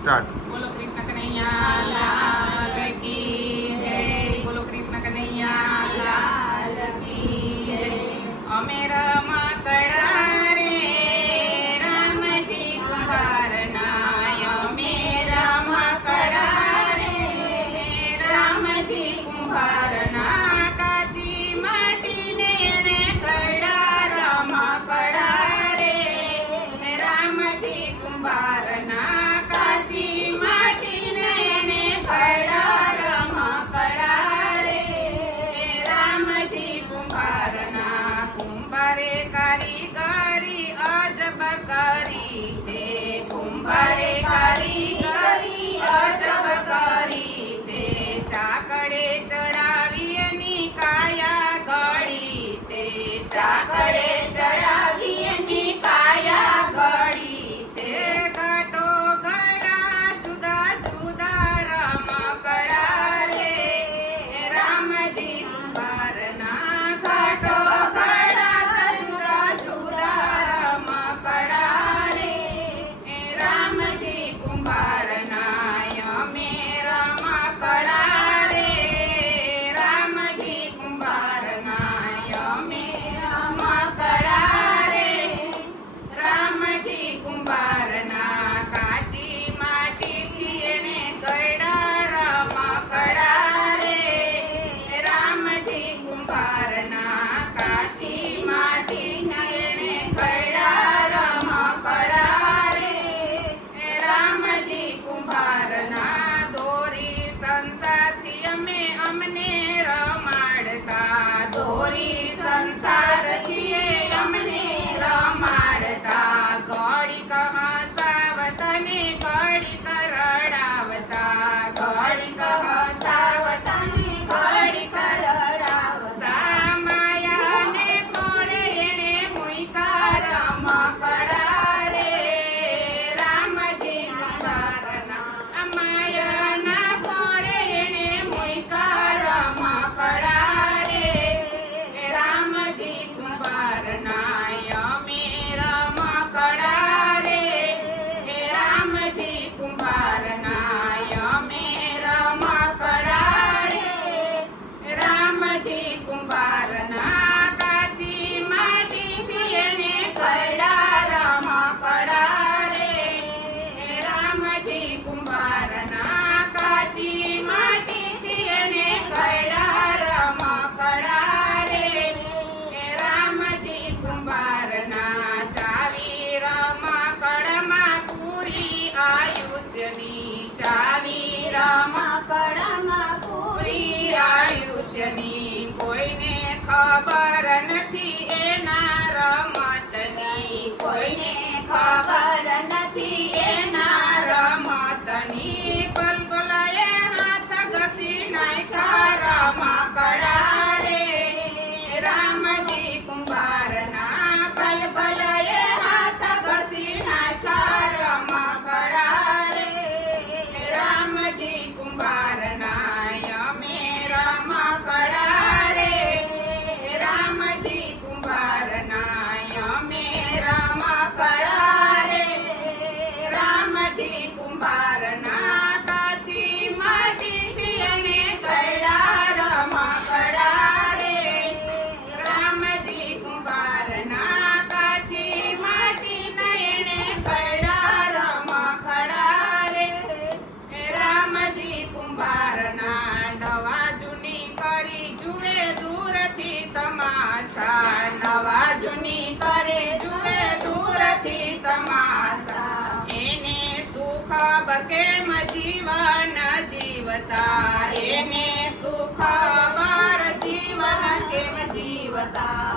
Start. બોલો કૃષ્ણ કનૈયા લાલ કી જય. બોલો કૃષ્ણ કનૈયા લાલ કી જય. અમે રમકડા રે રામજી કુંભારના, અમે રમકડા રે રામજી કુંભારના, કાચી માટીને એણે કડા રમકડા રે રામજી કુંભારના, કાચી માટીને એણે કડા રમકડા રે રામજી કુંભારના. કુંભારે કારીગરી અજબ કરી છે, કુંભારે કારીગરી અજબ કરી છે, ચાકડે ચડાવી એની કાયા ઘડી છે, ચાકડે ચડાવી એની કાયા ઘડી છે. ઘટો ઘડા જુદા જુદા રમકડા રે રામજી કુંભારના, ઘટો ઘડા જુદા જુદા રમકડા રે રામજી કુંભારના. અમે રમકડા રે રામજી કુંભારના, અમે રમકડા રે રામજી કુંભારના, કાચી માટીથી એણે ગયડા રમકડા રે રામજી કુંભારના, કાચી માટીથી એણે ગયડા રમકડા રે રામજી કુંભારના. દોરી સંસારથી અમને રમાડતા, દોરી સંસારથી અમને રમાડતા, ઘડીક હસાવતને ઘડીક રડાવતા, ઘડીક હસાવતને ઘડીક રડાવતા, માયાને કોળે એણે મૂક્યા રમકડા રે રામજી કુંભારના, માયાના કોળે એણે મૂક્યા રમકડા રે રામજી કુંભારના. અમે રમકડા રે રામજી કુંભારના, અમે રમકડા રે રામજી કુંભારના, કાચી માટીથી એણે કડા રમકડા રે રામજી કુંભારના, કાચી માટીથી એણે કડા રમકડા રે રામજી કુંભારના. ચાવી રમકડામાં પૂરી આયુષ્યની, ચાવી રમકડામાં પૂરી આયુષ્યની, કોઈને ખબર નથી એના રમતની, કોઈને ખબર નથી એના રમતની, બલબલાએ હાથ ઘસી નાખ્યા રમકડા રે રામજી કુંભારના, બલબલાએ હાથ ઘસી નાખ્યા રમકડા રે રામજી કુંભારના. અમે રમકડા રે રામજી કુંભારના, અમે રમકડા રે રામજી કુંભારના, કાચી માટીથી એણે કડા રમકડા રે રામજી કુંભારના, કાચી માટીના એણે કડા રમકડા રે રામજી કુંભારના. નવા જૂની કરી જુએ દૂરથી તમાશા, નવા જૂની કરે જુએ દૂરથી તમાશા, એને સુખ કેમ જીવન જીવતા, એને સુખ જીવન કેમ જીવતા.